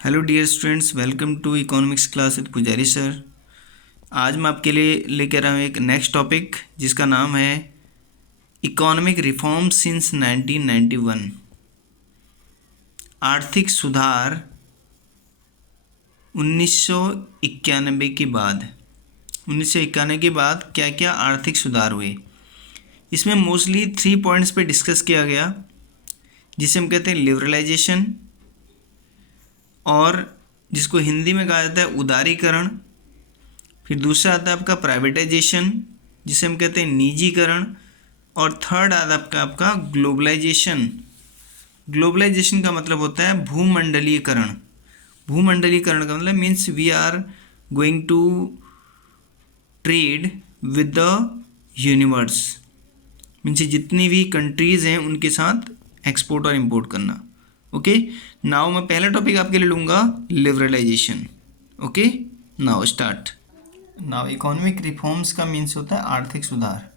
Hello dear students, welcome to economics class with Pujari sir. आज मैं आपके लिए लेकर आया हूँ एक नेक्स्ट टॉपिक जिसका नाम है इकोनॉमिक रिफॉर्म सिंस 1991। आर्थिक सुधार 1991 के बाद 1991 के बाद क्या क्या आर्थिक सुधार हुए। इसमें मोस्टली 3 पॉइंट्स पे डिस्कस किया गया, जिसे हम कहते हैं लिबरलाइजेशन, और जिसको हिंदी में कहा जाता है उदारीकरण। फिर दूसरा आता है आपका प्राइवेटाइजेशन, जिसे हम कहते हैं निजीकरण। और थर्ड आता है आपका ग्लोबलाइजेशन। ग्लोबलाइजेशन का मतलब होता है भूमंडलीकरण। भूमंडलीकरण का मतलब means we are going to trade with the universe, means जितनी भी कंट्रीज़ हैं उनके साथ एक्सपोर्ट और इंपोर्ट करना। ओके, नाउ मैं पहला टॉपिक आपके लिए लूँगा liberalisation. Okay, now start. Now economic reforms का मीन्स होता है आर्थिक सुधार।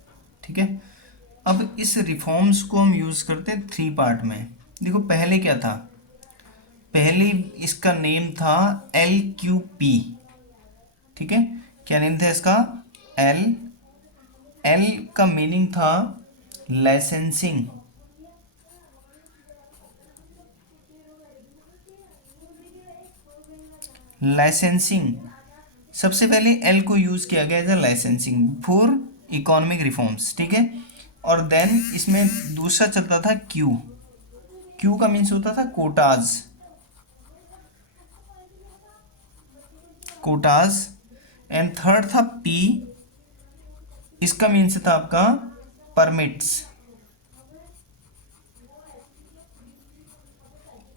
ठीक है, अब इस रिफॉर्म्स को हम यूज़ करते हैं 3 पार्ट में। देखो पहले क्या था, पहले इसका नेम था LQP। ठीक है, क्या नेम था इसका? एल का मीनिंग था लाइसेंसिंग। लाइसेंसिंग, सबसे पहले एल को यूज़ किया गया as a licensing for economic reforms. ठीक है, और देन इसमें दूसरा चलता था क्यू। क्यू का मीन्स होता था कोटाज। कोटाज। एंड थर्ड था पी, इसका मीन्स था आपका परमिट्स।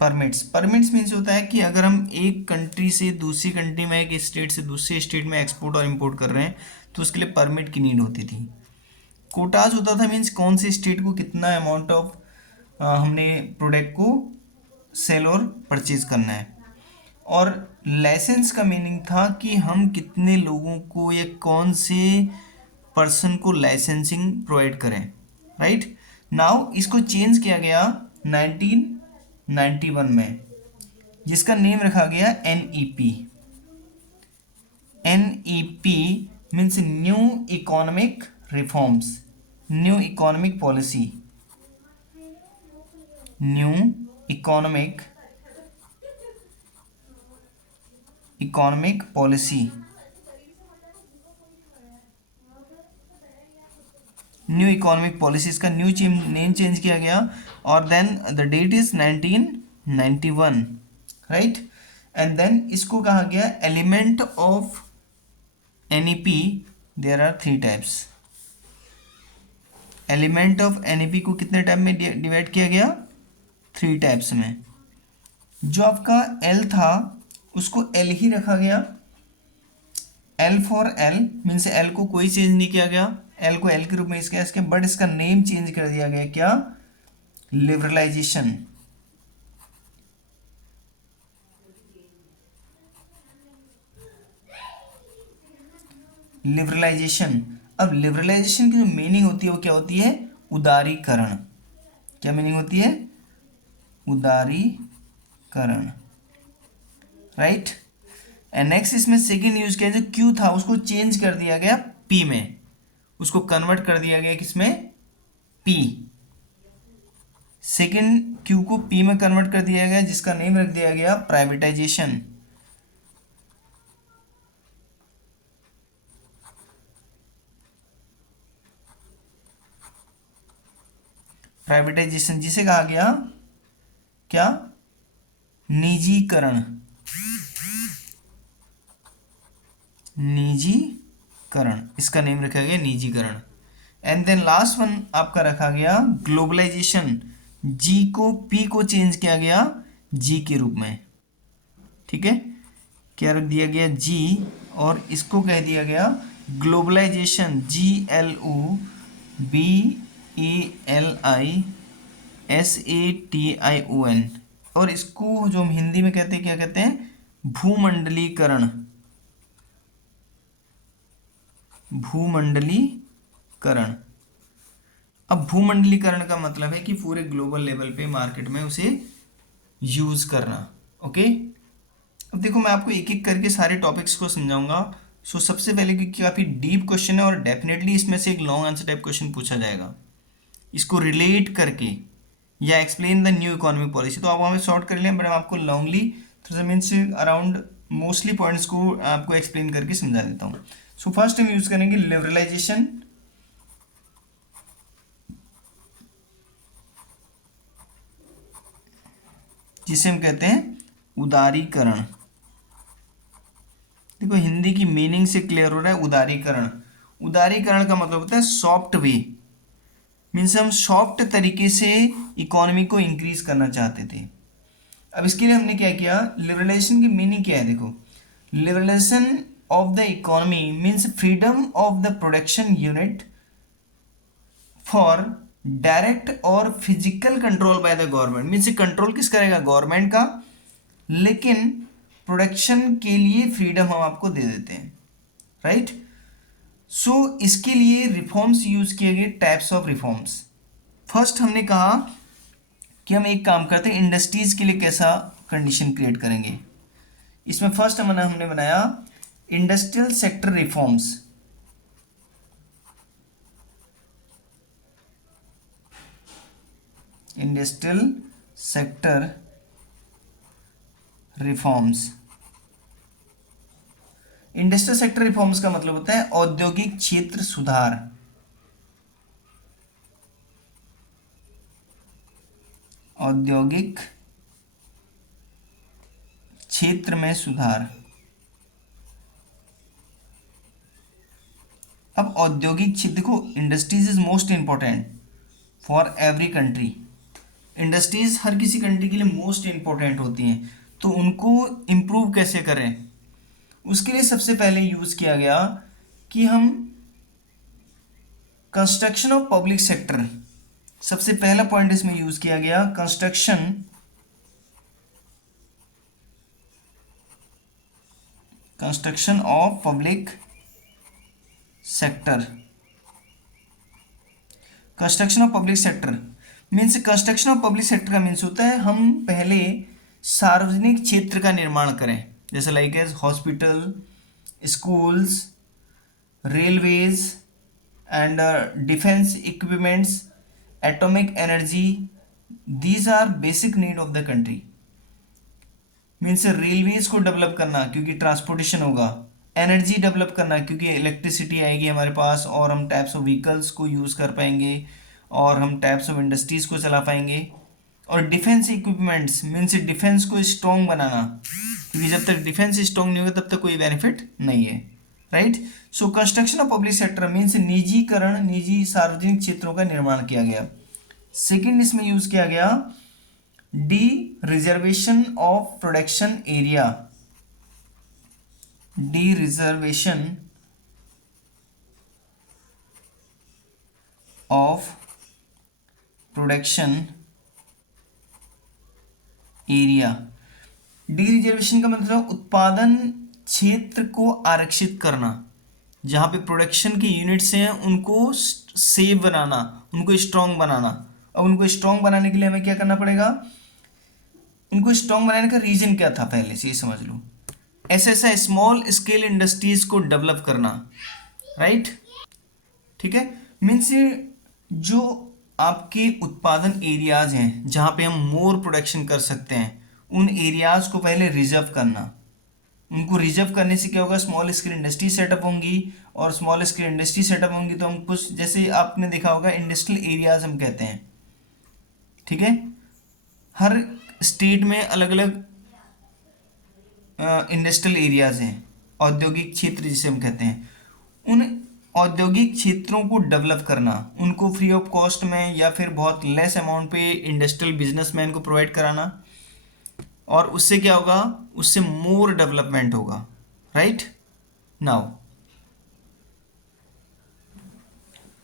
परमिट्स मीन्स होता है कि अगर हम एक कंट्री से दूसरी कंट्री में, एक स्टेट से दूसरे स्टेट में एक्सपोर्ट और इंपोर्ट कर रहे हैं तो उसके लिए परमिट की नीड होती थी। कोटाज होता था मीन्स कौन से स्टेट को कितना अमाउंट ऑफ हमने प्रोडक्ट को सेल और परचेज करना है। और लाइसेंस का मीनिंग था कि हम कितने लोगों को या कौन से पर्सन को लाइसेंसिंग प्रोवाइड करें। राइट नाउ इसको चेंज किया गया 1991 में, जिसका नेम रखा गया NEP। NEP means new economic reforms, new economic policy. New economic policy, new economic policies का न्यू नेम चेंज किया गया। और then the date is 1991। Right, and then इसको कहा गया element of NEP। There are 3 types. Element of NEP को कितने type में डिवाइड किया गया? 3 टाइप्स में। जो आपका L था उसको L ही रखा गया। L for L means L को कोई चेंज नहीं किया गया, L को L के रूप में इसके बट इसका नेम चेंज कर दिया गया। क्या? लिबरलाइजेशन। लिबरलाइजेशन। अब लिबरलाइजेशन की जो मीनिंग होती है वो क्या होती है? उदारीकरण। क्या मीनिंग होती है? उदारीकरण। राइट, एंड नेक्स्ट इसमें सेकेंड यूज किया, जो क्यू था उसको चेंज कर दिया गया पी में, उसको कन्वर्ट कर दिया गया किसमें? पी। सेकेंड क्यू को पी में कन्वर्ट कर दिया गया, जिसका नेम रख दिया गया प्राइवेटाइजेशन। प्राइवेटाइजेशन जिसे कहा गया क्या? निजीकरण। निजीकरण, इसका नेम रखा गया निजीकरण। एंड देन लास्ट वन आपका रखा गया ग्लोबलाइजेशन। जी को पी को चेंज किया गया जी के रूप में। ठीक है, क्या रख दिया गया? जी, और इसको कह दिया गया ग्लोबलाइजेशन। GLOBALISATION। और इसको जो हम हिंदी में कहते हैं, क्या कहते हैं? भूमंडलीकरण। भूमंडलीकरण। अब भूमंडलीकरण का मतलब है कि पूरे ग्लोबल लेवल पे मार्केट में उसे यूज करना। ओके, अब देखो मैं आपको एक एक करके सारे टॉपिक्स को समझाऊंगा। सो सबसे पहले, क्योंकि काफ़ी डीप क्वेश्चन है और डेफिनेटली इसमें से एक लॉन्ग आंसर टाइप क्वेश्चन पूछा जाएगा, इसको रिलेट करके या explain the new economic policy. तो आप हमें शॉर्ट कर लें, बट मैं आपको लॉन्गली थोड़ा मीन्स अराउंड मोस्टली पॉइंट्स को आपको एक्सप्लेन करके समझा देता हूँ। सो फर्स्ट हम यूज़ करेंगे लिबरलाइजेशन, जिसे हम कहते हैं उदारीकरण। देखो हिंदी की मीनिंग से क्लियर हो रहा है उदारीकरण। उदारीकरण का मतलब होता है सॉफ्ट वे, मीन्स हम सॉफ्ट तरीके से इकोनॉमी को इंक्रीज करना चाहते थे। अब इसके लिए हमने क्या किया, लिबरलाइजेशन की मीनिंग क्या है देखो, liberalisation of the economy means freedom of the production unit for direct और physical control by the government. Means control किस करेगा, गवर्नमेंट का, लेकिन प्रोडक्शन के लिए फ्रीडम हम आपको दे देते हैं, राइट। सो इसके लिए रिफॉर्म्स यूज किए गए, टाइप्स ऑफ रिफॉर्म्स। फर्स्ट हमने कहा कि हम एक काम करते हैं, इंडस्ट्रीज के लिए कैसा कंडीशन क्रिएट करेंगे। इसमें फर्स्ट हमने बनाया industrial sector reforms. Industrial sector reforms. Industrial sector reforms का मतलब होता है औद्योगिक क्षेत्र सुधार। औद्योगिक क्षेत्र में सुधार। अब औद्योगिक क्षेत्र, देखो industries is most important for every country. Industries हर किसी कंट्री के लिए मोस्ट इंपॉर्टेंट होती हैं, तो उनको इम्प्रूव कैसे करें, उसके लिए सबसे पहले यूज किया गया कि हम कंस्ट्रक्शन ऑफ पब्लिक सेक्टर, सबसे पहला पॉइंट इसमें यूज किया गया construction of public sector. Construction of public sector means, construction of public sector का मीन्स होता है हम पहले सार्वजनिक क्षेत्र का निर्माण करें, जैसे like as hospital, schools, railways and defence equipments, atomic energy, these are basic need of the country. Means railways को डेवलप करना क्योंकि ट्रांसपोर्टेशन होगा, एनर्जी डेवलप करना क्योंकि इलेक्ट्रिसिटी आएगी हमारे पास और हम टाइप्स ऑफ व्हीकल्स को यूज़ कर पाएंगे और हम टाइप्स ऑफ इंडस्ट्रीज को चला पाएंगे, और डिफेंस इक्विपमेंट्स मीन्स डिफेंस को स्ट्रॉन्ग बनाना, क्योंकि जब तक डिफेंस स्ट्रॉन्ग नहीं होगा तब तक कोई बेनिफिट नहीं है, right. So construction of public sector means निजीकरण, निजी सार्वजनिक क्षेत्रों का निर्माण किया गया। सेकेंड इसमें यूज किया गया D reservation of production area. D reservation of production area. D reservation का मतलब उत्पादन क्षेत्र को आरक्षित करना, जहां पे प्रोडक्शन की यूनिट्स हैं उनको सेव बनाना, उनको स्ट्रॉन्ग बनाना। अब उनको स्ट्रॉन्ग बनाने के लिए हमें क्या करना पड़ेगा, उनको स्ट्रॉन्ग बनाने का रीजन क्या था पहले से ये समझ लो, ऐसा स्मॉल स्केल इंडस्ट्रीज को डेवलप करना, राइट, ठीक है। मीन्स जो आपके उत्पादन एरियाज हैं जहाँ पे हम मोर प्रोडक्शन कर सकते हैं, उन एरियाज को पहले रिजर्व करना। उनको रिजर्व करने से क्या होगा, स्मॉल स्केल इंडस्ट्री सेटअप होंगी, और स्मॉल स्केल इंडस्ट्री सेटअप होंगी तो हम कुछ, जैसे आपने देखा होगा इंडस्ट्रियल एरियाज हम कहते हैं, ठीक है। हर स्टेट में अलग अलग इंडस्ट्रियल एरियाज हैं, औद्योगिक क्षेत्र जिसे हम कहते हैं। उन औद्योगिक क्षेत्रों को डेवलप करना, उनको फ्री ऑफ कॉस्ट में या फिर बहुत लेस अमाउंट पे इंडस्ट्रियल बिजनेसमैन को प्रोवाइड कराना, और उससे क्या होगा, उससे मोर डेवलपमेंट होगा, राइट। नाउ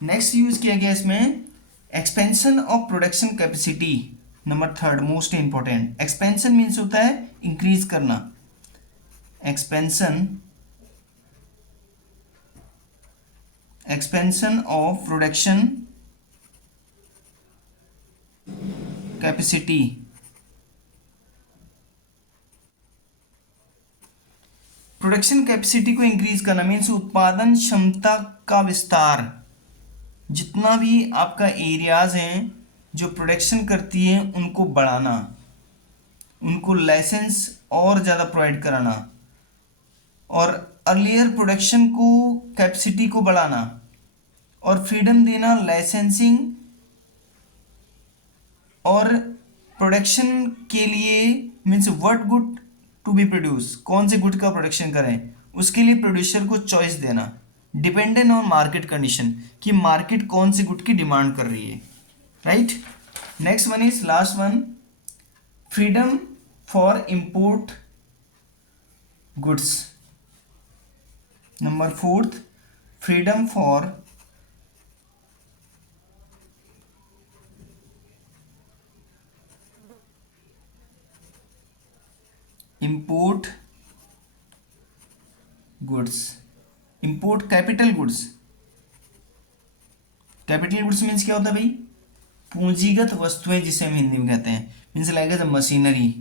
नेक्स्ट यूज किया गया इसमें expansion of production capacity. Number third most important, expansion means होता है इंक्रीज करना। Expansion of production capacity. Production capacity को इंक्रीज करना मीन्स उत्पादन क्षमता का विस्तार। जितना भी आपका एरियाज हैं जो प्रोडक्शन करती है उनको बढ़ाना, उनको लाइसेंस और ज़्यादा प्रोवाइड कराना, और अर्लियर प्रोडक्शन को कैपेसिटी को बढ़ाना, और फ्रीडम देना लाइसेंसिंग और प्रोडक्शन के लिए means what good to be produce, कौन से गुड का प्रोडक्शन करें उसके लिए प्रोड्यूसर को चॉइस देना, डिपेंडेंट ऑन मार्केट कंडीशन कि मार्केट कौन से गुड की डिमांड कर रही है, right. Next one is last one, freedom for import goods. Number fourth, freedom for import goods. Import capital goods. Capital goods means क्या होता है भाई, पूंजीगत वस्तुएं जिसे हम हिंदी में कहते हैं, मीन्स लाइक मशीनरी।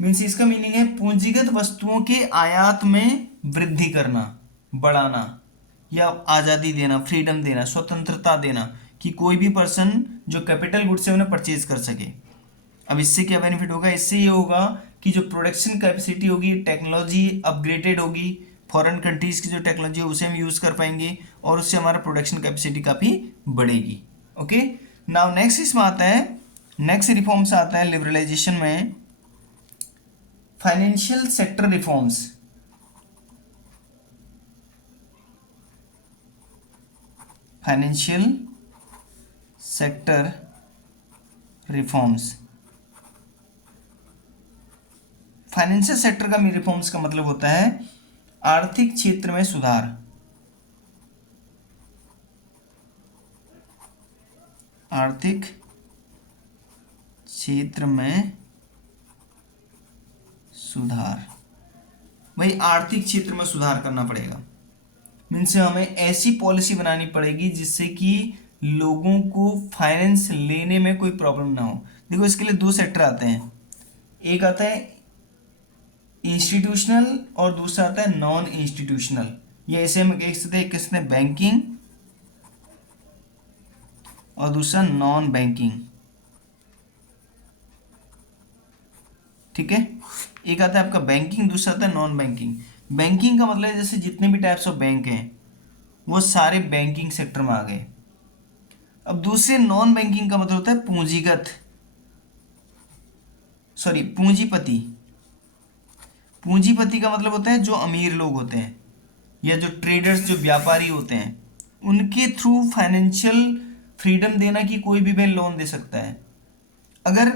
मीन्स इसका मीनिंग है पूंजीगत वस्तुओं के आयात में वृद्धि करना, बढ़ाना, या आज़ादी देना, फ्रीडम देना, स्वतंत्रता देना कि कोई भी पर्सन जो कैपिटल गुड्स है उन्हें परचेज कर सके। अब इससे क्या बेनिफिट होगा, इससे ये होगा कि जो प्रोडक्शन कैपेसिटी होगी, टेक्नोलॉजी अपग्रेडेड होगी, फॉरेन कंट्रीज़ की जो टेक्नोलॉजी है उसे हम यूज़ कर पाएंगे और उससे हमारा प्रोडक्शन कैपेसिटी काफ़ी बढ़ेगी। ओके, नाउ नेक्स्ट इसमें आता है, नेक्स्ट रिफॉर्म्स आता है लिबरलाइजेशन में, financial sector reforms. Financial sector reforms. Financial sector का रिफॉर्म्स का मतलब होता है आर्थिक क्षेत्र में सुधार। आर्थिक क्षेत्र में सुधार, भाई आर्थिक क्षेत्र में सुधार करना पड़ेगा, मीन्स हमें ऐसी पॉलिसी बनानी पड़ेगी जिससे कि लोगों को फाइनेंस लेने में कोई प्रॉब्लम ना हो। देखो इसके लिए दो सेक्टर आते हैं, एक आता है इंस्टीट्यूशनल और दूसरा आता है नॉन इंस्टीट्यूशनल। ये ऐसे हम कह सकते हैं, एक कहते हैं बैंकिंग और दूसरा नॉन बैंकिंग, ठीक है। एक आता है आपका बैंकिंग, दूसरा आता है नॉन बैंकिंग। बैंकिंग का मतलब है जैसे जितने भी टाइप्स ऑफ बैंक हैं वो सारे बैंकिंग सेक्टर में आ गए। अब दूसरे नॉन बैंकिंग का मतलब होता है पूंजीगत, सॉरी पूंजीपति। पूंजीपति का मतलब होता है जो अमीर लोग होते हैं या जो ट्रेडर्स, जो व्यापारी होते हैं, उनके थ्रू फाइनेंशियल फ्रीडम देना कि कोई भी बैंक लोन दे सकता है। अगर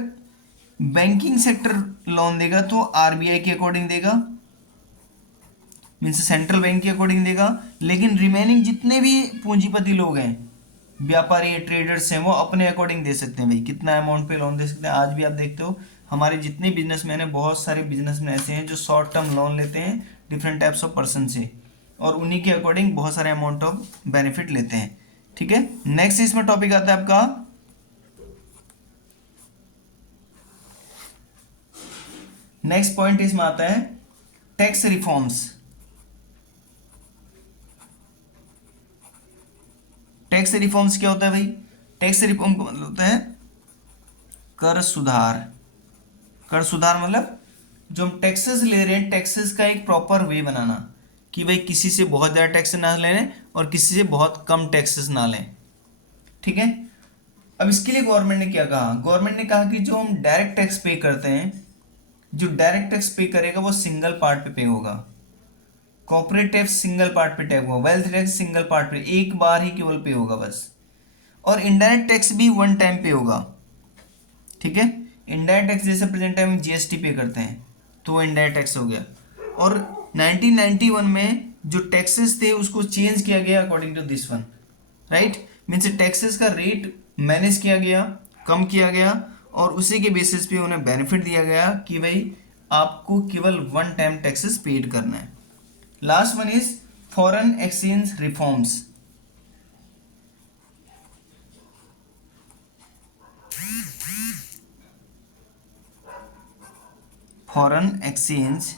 बैंकिंग सेक्टर लोन देगा तो आरबीआई के अकॉर्डिंग देगा, मीन्स सेंट्रल बैंक के अकॉर्डिंग देगा, लेकिन रिमेनिंग जितने भी पूंजीपति लोग हैं, व्यापारी ट्रेडर्स हैं, वो अपने अकॉर्डिंग दे सकते हैं भाई, कितना अमाउंट पे लोन दे सकते हैं। आज भी आप देखते हो हमारे जितने बिजनेसमैन हैं, बहुत सारे बिजनेसमैन ऐसे हैं जो शॉर्ट टर्म लोन लेते हैं डिफरेंट टाइप्स ऑफ पर्सन से, और उन्हीं के अकॉर्डिंग बहुत सारे अमाउंट ऑफ बेनिफिट लेते हैं, ठीक है। नेक्स्ट इसमें टॉपिक आता है आपका नेक्स्ट पॉइंट इसमें आता है टैक्स रिफॉर्म्स। टैक्स रिफॉर्म्स क्या होता है भाई, टैक्स रिफॉर्म का मतलब होता है कर सुधार। कर सुधार मतलब जो हम टैक्सेस ले रहे हैं, टैक्सेस का एक प्रॉपर वे बनाना कि भाई किसी से बहुत ज़्यादा टैक्स ना लें और किसी से बहुत कम टैक्सेस ना लें, ठीक है। अब इसके लिए गवर्नमेंट ने क्या कहा, गवर्नमेंट ने कहा कि जो हम डायरेक्ट टैक्स पे करते हैं, जो डायरेक्ट टैक्स पे करेगा वो सिंगल पार्ट पे पे होगा, कॉर्पोरेट टैक्स सिंगल पार्ट पे टैक्स होगा, वेल्थ टैक्स सिंगल पार्ट पे एक बार ही केवल पे होगा बस, और इनडायरेक्ट टैक्स भी वन टाइम पे होगा, ठीक है। इनडायरेक्ट टैक्स जैसे प्रेजेंट टाइम जीएसटी पे करते हैं तो वो इनडायरेक्ट टैक्स हो गया। और 1991 में जो टैक्सेस थे उसको चेंज किया गया according to this one, right. Means taxes का रेट मैनेज किया गया, कम किया गया, और उसी के बेसिस पे उन्हें बेनिफिट दिया गया कि भाई आपको केवल वन टाइम टैक्सेस पेड करना है। Last one is foreign exchange reforms. Foreign exchange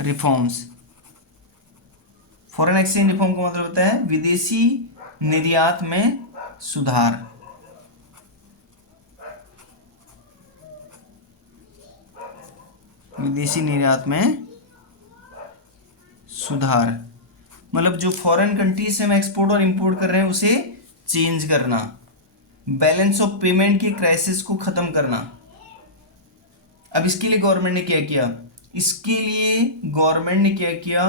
reforms. Foreign exchange reform का मतलब होता है विदेशी निर्यात में सुधार। विदेशी निर्यात में सुधार मतलब जो फॉरेन कंट्री से हम एक्सपोर्ट और इंपोर्ट कर रहे हैं उसे चेंज करना। बैलेंस ऑफ पेमेंट की क्राइसिस को खत्म करना। अब इसके लिए गवर्नमेंट ने क्या किया? इसके लिए गवर्नमेंट ने क्या किया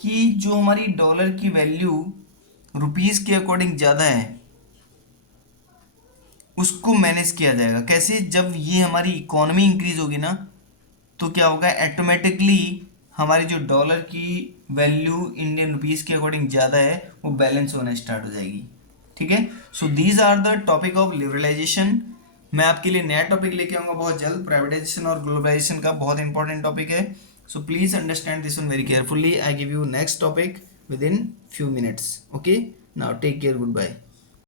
कि जो हमारी डॉलर की वैल्यू रुपीस के अकॉर्डिंग ज़्यादा है उसको मैनेज किया जाएगा। कैसे? जब ये हमारी इकोनॉमी इंक्रीज होगी ना तो क्या होगा, ऑटोमेटिकली हमारी जो डॉलर की वैल्यू इंडियन रुपीस के अकॉर्डिंग ज़्यादा है वो बैलेंस होना स्टार्ट हो जाएगी। ठीक है, so these are the topic of liberalisation. मैं आपके लिए नया टॉपिक लेके आऊँगा बहुत जल्द। प्राइवेटाइजेशन और ग्लोबलाइजेशन का बहुत इंपॉर्टेंट टॉपिक है, so please understand this one very carefully. I give you next topic within few minutes. Okay, now take care, good bye.